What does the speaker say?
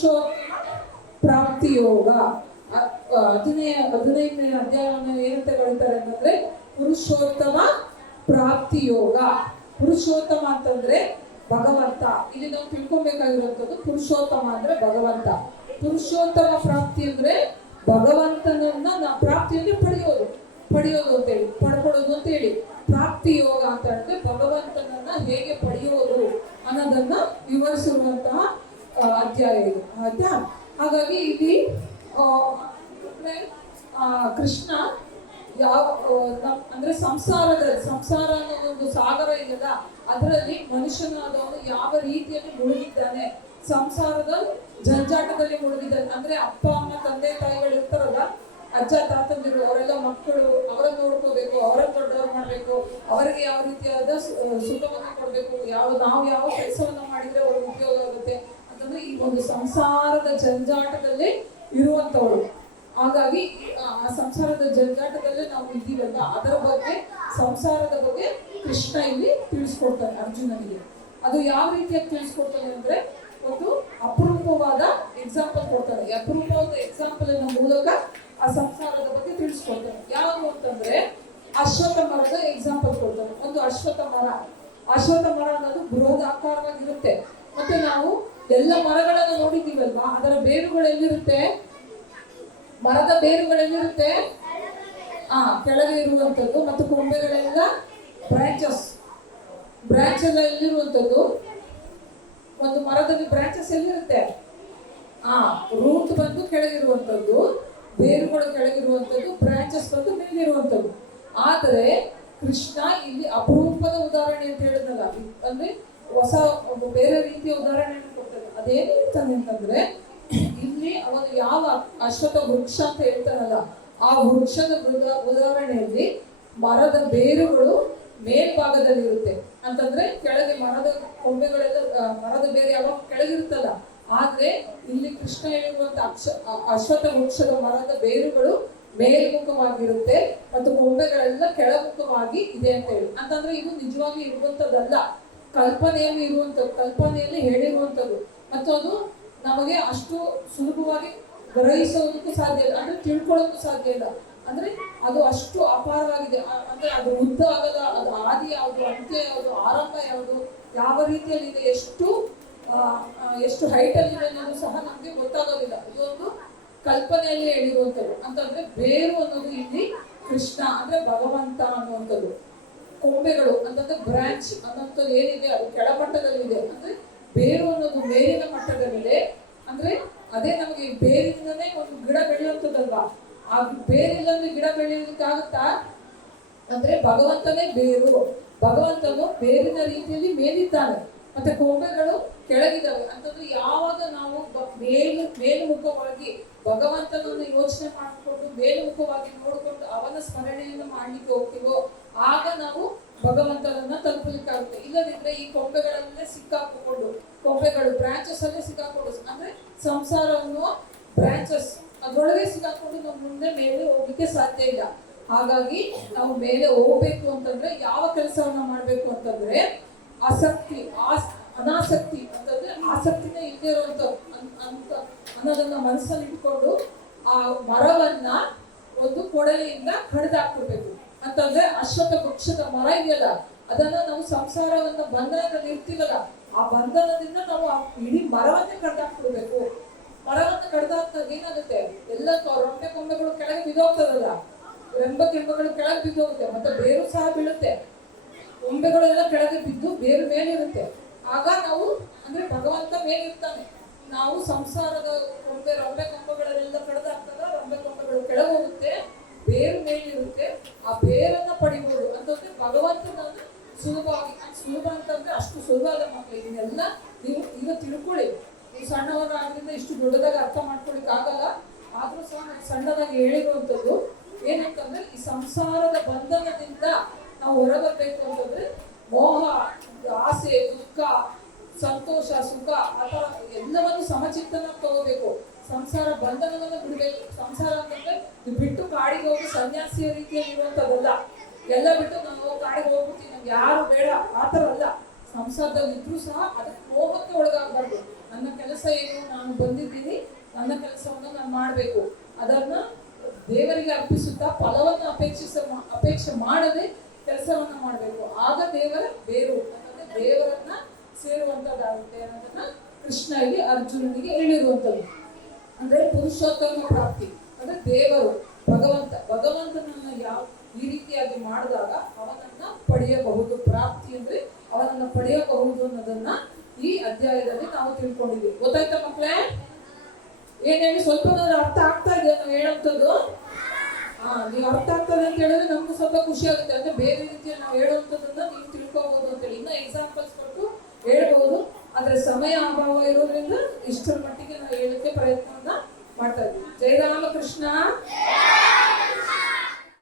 ಪುರುಷೋತ್ತಮ ಪ್ರಾಪ್ತಿ ಯೋಗ. 15ನೇ ಅಧ್ಯಾಯವನ್ನು ಏನಂತ ಕರೀತಾರೆ ಅಂತಂದ್ರೆ ಪುರುಷೋತ್ತಮ ಪ್ರಾಪ್ತಿ ಯೋಗ. ಪುರುಷೋತ್ತಮ ಅಂತಂದ್ರೆ ಭಗವಂತ. ಇಲ್ಲಿ ನಾವು ತಿಳ್ಕೊಬೇಕಾಗಿರುವಂತದ್ದು ಪುರುಷೋತ್ತಮ ಅಂದ್ರೆ ಭಗವಂತ. ಪುರುಷೋತ್ತಮ ಪ್ರಾಪ್ತಿ ಅಂದ್ರೆ ಭಗವಂತನನ್ನ ಪ್ರಾಪ್ತಿ ಅಂದ್ರೆ ಪಡೆಯೋದು ಅಂತೇಳಿ, ಪಡ್ಕೊಳ್ಳೋದು ಅಂತ ಹೇಳಿ. ಪ್ರಾಪ್ತಿ ಯೋಗ ಅಂತ ಅಂದ್ರೆ ಭಗವಂತನನ್ನ ಹೇಗೆ ಪಡೆಯೋದು ಅನ್ನೋದನ್ನ ವಿವರಿಸಿರುವಂತಹ ಅಧ್ಯಾಯ ಇದು ಆಯ್ತಾ. ಹಾಗಾಗಿ ಇಲ್ಲಿ ಕೃಷ್ಣ ಯಾವ ಅಂದ್ರೆ ಸಂಸಾರ ಅನ್ನೋ ಒಂದು ಸಾಗರ ಇದೆಯಲ್ಲ, ಅದರಲ್ಲಿ ಮನುಷ್ಯನಾದವನು ಯಾವ ರೀತಿಯಲ್ಲಿ ಮುಳುಗಿದ್ದಾನೆ, ಸಂಸಾರದ ಜಂಜಾಟದಲ್ಲಿ ಮುಳುಗಿದ್ದಾನೆ. ಅಂದ್ರೆ ಅಪ್ಪ ಅಮ್ಮ ತಂದೆ ತಾಯಿಗಳು ಇರ್ತಾರಲ್ಲ, ಅಜ್ಜ ತಾತಂದಿರು, ಅವರೆಲ್ಲ ಮಕ್ಕಳು, ಅವರನ್ನ ನೋಡ್ಕೋಬೇಕು, ಅವರನ್ನ ದೊಡ್ಡವ್ರು ಮಾಡ್ಬೇಕು, ಅವರಿಗೆ ಯಾವ ರೀತಿಯಾದ ಸುಖವನ್ನ ಕೊಡ್ಬೇಕು, ನಾವು ಯಾವ ಕೆಲಸವನ್ನ ಮಾಡಿದ್ರೆ ಅವ್ರಿಗೆ ಉಪಯೋಗ ಆಗುತ್ತೆ ಅಂತಂದ್ರೆ ಈ ಒಂದು ಸಂಸಾರದ ಜಂಜಾಟದಲ್ಲಿ ಇರುವಂತವ್ರು. ಹಾಗಾಗಿ ಆ ಸಂಸಾರದ ಜಂಜಾಟದಲ್ಲೇ ನಾವು ಇದ್ದೀವಲ್ಲ, ಅದರ ಬಗ್ಗೆ ಸಂಸಾರದ ಬಗ್ಗೆ ಕೃಷ್ಣ ಇಲ್ಲಿ ತಿಳಿಸ್ಕೊಡ್ತಾನೆ ಅರ್ಜುನನಿಗೆ. ಅದು ಯಾವ ರೀತಿಯಾಗಿ ತಿಳಿಸ್ಕೊಡ್ತಾನೆ ಅಂದ್ರೆ ಒಂದು ಅಪರೂಪವಾದ ಎಕ್ಸಾಂಪಲ್ ಕೊಡ್ತಾನೆ. ಅಪರೂಪವಾದ ಎಕ್ಸಾಂಪಲ್ ಮೂಲಕ ಆ ಸಂಸಾರದ ಬಗ್ಗೆ ತಿಳಿಸ್ಕೊಡ್ತಾನೆ. ಯಾವುದು ಅಂತಂದ್ರೆ ಅಶ್ವತ್ಥ ಮರದ ಎಕ್ಸಾಂಪಲ್ ಕೊಡ್ತಾನೆ. ಒಂದು ಅಶ್ವತ್ಥ ಮರ ಅನ್ನೋದು ಬೃಹದಾಕಾರವಾಗಿರುತ್ತೆ. ಮತ್ತೆ ನಾವು ಎಲ್ಲ ಮರಗಳನ್ನು ನೋಡಿದ್ದೀವಲ್ವಾ, ಅದರ ಬೇರುಗಳು ಎಲ್ಲಿರುತ್ತೆ? ಮರದ ಬೇರುಗಳೆಲ್ಲಿರುತ್ತೆ? ಕೆಳಗೆ ಇರುವಂತದ್ದು. ಮತ್ತು ಕೊಂಬೆಗಳೆಲ್ಲ ಬ್ರಾಂಚ್ ಎಲ್ಲ ಎಲ್ಲಿರುವಂತದ್ದು? ಒಂದು ಮರದಲ್ಲಿ ಬ್ರಾಂಚಸ್ ಎಲ್ಲಿರುತ್ತೆ? ರೂಟ್ ಬಂದು ಕೆಳಗಿರುವಂತದ್ದು, ಬೇರುಗಳು ಕೆಳಗಿರುವಂತದ್ದು, ಬ್ರಾಂಚಸ್ ಬಂದು ಮೇಲಿರುವಂತದ್ದು. ಆದರೆ ಕೃಷ್ಣ ಇಲ್ಲಿ ಅಪರೂಪದ ಉದಾಹರಣೆ ಅಂತ ಹೇಳಿದ್ನಲ್ಲ, ಅಂದ್ರೆ ಹೊಸ ಒಂದು ಬೇರೆ ರೀತಿಯ ಉದಾಹರಣೆಯನ್ನು ಕೊಡ್ತಾನೆ. ಅದೇನು ಹೇಳ್ತಾನೆ ಅಂತಂದ್ರೆ, ಇಲ್ಲಿ ಅವನು ಯಾವ ಅಶ್ವತ್ಥ ವೃಕ್ಷ ಅಂತ ಹೇಳ್ತಾನಲ್ಲ, ಆ ವೃಕ್ಷದ ಉದಾಹರಣೆಯಲ್ಲಿ ಮರದ ಬೇರುಗಳು ಮೇಲ್ಭಾಗದಲ್ಲಿ ಇರುತ್ತೆ ಅಂತಂದ್ರೆ ಕೆಳಗೆ ಮರದ ಕೊಂಬೆಗಳೆಲ್ಲ, ಮರದ ಬೇರೆ ಯಾವಾಗ ಕೆಳಗಿರುತ್ತಲ್ಲ. ಆದ್ರೆ ಇಲ್ಲಿ ಕೃಷ್ಣ ಹೇಳಿರುವಂತ ಅಶ್ವತ್ಥ ವೃಕ್ಷದ ಮರದ ಬೇರುಗಳು ಮೇಲ್ಮುಖವಾಗಿರುತ್ತೆ ಮತ್ತು ಕೊಂಬೆಗಳೆಲ್ಲ ಕೆಳಮುಖವಾಗಿ ಇದೆ ಅಂತ ಹೇಳಿ. ಅಂತಂದ್ರೆ ಇದು ನಿಜವಾಗಿ ಇರುವಂತದ್ದಲ್ಲ, ಕಲ್ಪನೆಯಲ್ಲಿ ಇರುವಂತದ್ದು, ಕಲ್ಪನೆಯಲ್ಲಿ ಹೇಳಿರುವಂತದ್ದು. ಮತ್ತು ಅದು ನಮಗೆ ಅಷ್ಟು ಸುಲಭವಾಗಿ ಗ್ರಹಿಸೋದಕ್ಕೂ ಸಾಧ್ಯ ಇಲ್ಲ, ಅಂದ್ರೆ ತಿಳ್ಕೊಳ್ಳೋಕ್ಕೂ ಸಾಧ್ಯ ಇಲ್ಲ. ಅಂದ್ರೆ ಅದು ಅಷ್ಟು ಅಪಾರವಾಗಿದೆ. ಅಂದ್ರೆ ಅದು ಉದ್ದ ಆಗದ, ಅದು ಆದಿ ಯಾವುದು, ಅಂತ್ಯ ಯಾವುದು, ಆರಂಭ ಯಾವುದು, ಯಾವ ರೀತಿಯಲ್ಲಿ ಇದೆ, ಎಷ್ಟು ಹೈಟ್ ಅಲ್ಲಿ ಇದೆ ಅನ್ನೋದು ಸಹ ನಮ್ಗೆ ಗೊತ್ತಾಗೋದಿಲ್ಲ. ಇದೊಂದು ಕಲ್ಪನೆಯಲ್ಲಿ ಹೇಳಿರುವಂಥದ್ದು. ಅಂತಂದ್ರೆ ಬೇರು ಅನ್ನೋದು ಇಲ್ಲಿ ಕೃಷ್ಣ ಅಂದ್ರೆ ಭಗವಂತ ಅನ್ನುವಂಥದ್ದು. ಕೊಂಬೆಗಳು ಅಂತಂದ್ರೆ ಬ್ರಾಂಚ್ ಅನ್ನೋಂಥದ್ದು ಏನಿದೆ ಅದು ಕೆಳಮಟ್ಟದಲ್ಲಿದೆ. ಅಂದ್ರೆ ಬೇರು ಅನ್ನೋದು ಮೇಲಿನ ಮಟ್ಟದಲ್ಲಿದೆ. ಅಂದ್ರೆ ಅದೇ ನಮಗೆ ಬೇರಿನಿಂದನೇ ಒಂದು ಗಿಡ ಬೆಳೆಯುವಂಥದ್ದಲ್ವಾ. ಆ ಬೇರಿಲ್ಲಂದ್ರೆ ಗಿಡ ಬೆಳೆಯೋದಕ್ಕಾಗುತ್ತಾ? ಅಂದ್ರೆ ಭಗವಂತನೇ ಬೇರು. ಭಗವಂತನು ಬೇರಿನ ರೀತಿಯಲ್ಲಿ ಮೇಲಿದ್ದಾನೆ, ಮತ್ತೆ ಕೊಂಬೆಗಳು ಕೆಳಗಿದ್ದಾವೆ. ಅಂತಂದ್ರೆ ಯಾವಾಗ ನಾವು ಮೇಲ್ಮುಖವಾಗಿ ಭಗವಂತನನ್ನು ಯೋಚನೆ ಮಾಡಿಕೊಂಡು ಮೇಲ್ಮುಖವಾಗಿ ನೋಡಿಕೊಂಡು ಅವನ ಸ್ಮರಣೆಯನ್ನು ಮಾಡ್ಲಿಕ್ಕೆ ಹೋಗ್ತೀವೋ, ಆಗ ನಾವು ಭಗವಂತನನ್ನ ತಲುಪಲಿಕ್ಕಾಗುತ್ತೆ. ಇಲ್ಲದಿದ್ರೆ ಈ ಕೊಂಬೆಗಳಲ್ಲೇ ಸಿಕ್ಕಾಕೊಂಡು, ಕೊಂಬೆಗಳು ಬ್ರಾಂಚಸ್ ಅಲ್ಲೇ ಸಿಕ್ಕಾಕೊಂಡು, ಅಂದ್ರೆ ಸಂಸಾರವನ್ನು ಬ್ರಾಂಚಸ್ ಅದರೊಳಗೆ ಸಿಕ್ಕಾಕೊಂಡು ನಾವು ಮುಂದೆ ಮೇಲೆ ಹೋಗ್ಲಿಕ್ಕೆ ಸಾಧ್ಯ ಇಲ್ಲ. ಹಾಗಾಗಿ ನಾವು ಮೇಲೆ ಹೋಗ್ಬೇಕು ಅಂತಂದ್ರೆ ಯಾವ ಕೆಲಸವನ್ನ ಮಾಡ್ಬೇಕು ಅಂತಂದ್ರೆ ಅನಾಸಕ್ತಿ ಅಂತಂದ್ರೆ ಆಸಕ್ತಿನೇ ಇಲ್ಲದೆ ಇರುವಂತ ಅನ್ನೋದನ್ನ ಮನಸ್ಸಲ್ಲಿ ಇಟ್ಕೊಂಡು ಆ ಮರವನ್ನ ಒಂದು ಕೊಡಲಿಯಿಂದ ಕಡಿದಾಕ್ಬಿಡ್ಬೇಕು. ಅಂತಂದ್ರೆ ಅಶ್ವತ್ಥ ವೃಕ್ಷದ ಮರ ಇದೆಯಲ್ಲ, ಅದನ್ನ ನಾವು ಸಂಸಾರವನ್ನ ಬಂಧನದಲ್ಲಿ ಇರ್ತೀವಲ್ಲ, ಆ ಬಂಧನದಿಂದ ನಾವು ಇಡೀ ಮರವನ್ನೇ ಕಡ್ದಾಕ್ಬಿಡ್ಬೇಕು. ಮರವನ್ನ ಕಡ್ದಾಕ್ದಾಗ ಏನಾಗುತ್ತೆ? ಎಲ್ಲ ರೆಂಬೆ ಕೊಂಬೆಗಳು ಕೆಳಗೆ ಬಿದ್ದೋಗ್ತದಲ್ಲ, ರೆಂಬೆ ಕೊಂಬೆಗಳು ಕೆಳಗೆ ಬಿದ್ದೋಗುತ್ತೆ, ಮತ್ತೆ ಬೇರು ಸಹ ಬೀಳುತ್ತೆ. ಕೊಂಬೆಗಳೆಲ್ಲ ಕೆಳಗೆ ಬಿದ್ದು ಬೇರು ಮೇಲಿರುತ್ತೆ. ಆಗ ನಾವು ಅಂದ್ರೆ ಭಗವಂತ ಮೇಲಿರ್ತಾನೆ. ನಾವು ಸಂಸಾರದ ರೆಂಬೆ ಕೊಂಬೆಗಳೆಲ್ಲ ಕಡ್ದಾಕ್ತದ, ರೆಂಬೆ ಕೊಂಬೆಗಳು ಕೆಳಗೆ ಹೋಗುತ್ತೆ, ಬೇರು ಮೇಲಿರುತ್ತೆ. ಆ ಬೇರನ್ನ ಪಡಿಬಹುದು ಅಂತಂದ್ರೆ ಭಗವಂತನನ್ನು ಸುಲಭ ಅಂತಂದ್ರೆ ಅಷ್ಟು ಸುಲಭ ಅಲ್ಲ ಮಕ್ಕಳು. ಇದನ್ನೆಲ್ಲ ನೀವು ಈಗ ತಿಳ್ಕೊಳ್ಳಿ. ನೀವು ಸಣ್ಣವರಾದ್ರಿಂದ ಇಷ್ಟು ದೊಡ್ಡದಾಗಿ ಅರ್ಥ ಮಾಡ್ಕೊಳಿಕ್ ಆಗಲ್ಲ. ಆದ್ರೂ ಸಹ ಸಣ್ಣದಾಗಿ ಹೇಳಿರುವಂಥದ್ದು ಏನಂತಂದ್ರೆ, ಈ ಸಂಸಾರದ ಬಂಧನದಿಂದ ನಾವು ಹೊರಬರ್ಬೇಕು ಅಂತಂದ್ರೆ ಮೋಹ, ಆಸೆ, ದುಃಖ, ಸಂತೋಷ, ಸುಖ ಅಥವಾ ಎಲ್ಲವನ್ನು ಸಮಚಿತ್ತನ ತಗೋಬೇಕು. ಸಂಸಾರ ಬಂಧನವನ್ನು ಬಿಡಬೇಕು. ಸಂಸಾರ ಅಂತಂದ್ರೆ ಬಿಟ್ಟು ಕಾಡಿಗೆ ಹೋಗಿ ಸನ್ಯಾಸಿಯ ರೀತಿಯಲ್ಲಿ ಇರುವಂತದ್ದಲ್ಲ. ಎಲ್ಲ ಬಿಟ್ಟು ನಾವು ಕಾಡಿಗೆ ಹೋಗ್ಬಿಡ್ತೀವಿ, ನಮ್ಗೆ ಯಾರು ಬೇಡ, ಆತರ ಅಲ್ಲ. ಸಂಸಾರದಲ್ಲಿ ಇದ್ರೂ ಸಹ ಅದಕ್ಕೆ ಮೋಹಕ್ಕೆ ಒಳಗಾಗಬಾರ್ದು. ನನ್ನ ಕೆಲಸ ಏನು, ನಾನು ಬಂದಿದ್ದೀನಿ, ನನ್ನ ಕೆಲಸವನ್ನು ನಾನು ಮಾಡಬೇಕು, ಅದನ್ನ ದೇವರಿಗೆ ಅರ್ಪಿಸುತ್ತಾ ಫಲವನ್ನು ಅಪೇಕ್ಷೆ ಮಾಡದೆ ಕೆಲಸವನ್ನ ಮಾಡಬೇಕು. ಆಗ ದೇವರ ಬೇರು ಅಂದ್ರೆ ದೇವರನ್ನ ಸೇರುವಂತದ್ದಾಗುತ್ತೆ ಅನ್ನೋದನ್ನ ಕೃಷ್ಣ ಇಲ್ಲಿ ಅರ್ಜುನನಿಗೆ ಹೇಳಿರುವಂಥದ್ದು. ಅಂದ್ರೆ ಪುರುಷೋತ್ತಮ ಪ್ರಾಪ್ತಿ ಅಂದ್ರೆ ದೇವರು ಭಗವಂತನನ್ನ ಈ ರೀತಿಯಾಗಿ ಮಾಡಿದಾಗ ಅವನನ್ನ ಪಡೆಯಬಹುದು. ಪ್ರಾಪ್ತಿ ಅಂದ್ರೆ ಅವನನ್ನ ಪಡೆಯಬಹುದು ಅನ್ನೋದನ್ನ ಈ ಅಧ್ಯಾಯದಲ್ಲಿ ನಾವು ತಿಳ್ಕೊಂಡಿದ್ದೀವಿ. ಗೊತ್ತಾಯ್ತಾ ಮಕ್ಕಳೇ? ಏನೇಳಿ ಸ್ವಲ್ಪ ಅರ್ಥ ಆಗ್ತಾ ಇದೆ ನಾವು ಹೇಳುವಂಥದ್ದು? ನೀವು ಅರ್ಥ ಆಗ್ತದೆ ಅಂತ ಹೇಳಿದ್ರೆ ನಮ್ಗೂ ಸ್ವಲ್ಪ ಖುಷಿ ಆಗುತ್ತೆ. ಅಂದ್ರೆ ಬೇರೆ ರೀತಿಯಲ್ಲಿ ನಾವು ಹೇಳುವಂಥದ್ದನ್ನ ನೀವು ತಿಳ್ಕೋಬಹುದು ಅಂತೇಳಿ ಇನ್ನೂ ಎಕ್ಸಾಂಪಲ್ಸ್ ಕೊಟ್ಟು ಹೇಳ್ಬಹುದು. ಆದ್ರೆ ಸಮಯ ಅಭಾವ ಇರೋದ್ರಿಂದ ಇಷ್ಟರ ಮಟ್ಟಿಗೆ ನಾವು ಹೇಳಕ್ಕೆ ಪ್ರಯತ್ನವನ್ನ ಮಾಡ್ತಾ ಇದ್ದೀವಿ. ಜಯ ರಾಮಕೃಷ್ಣ.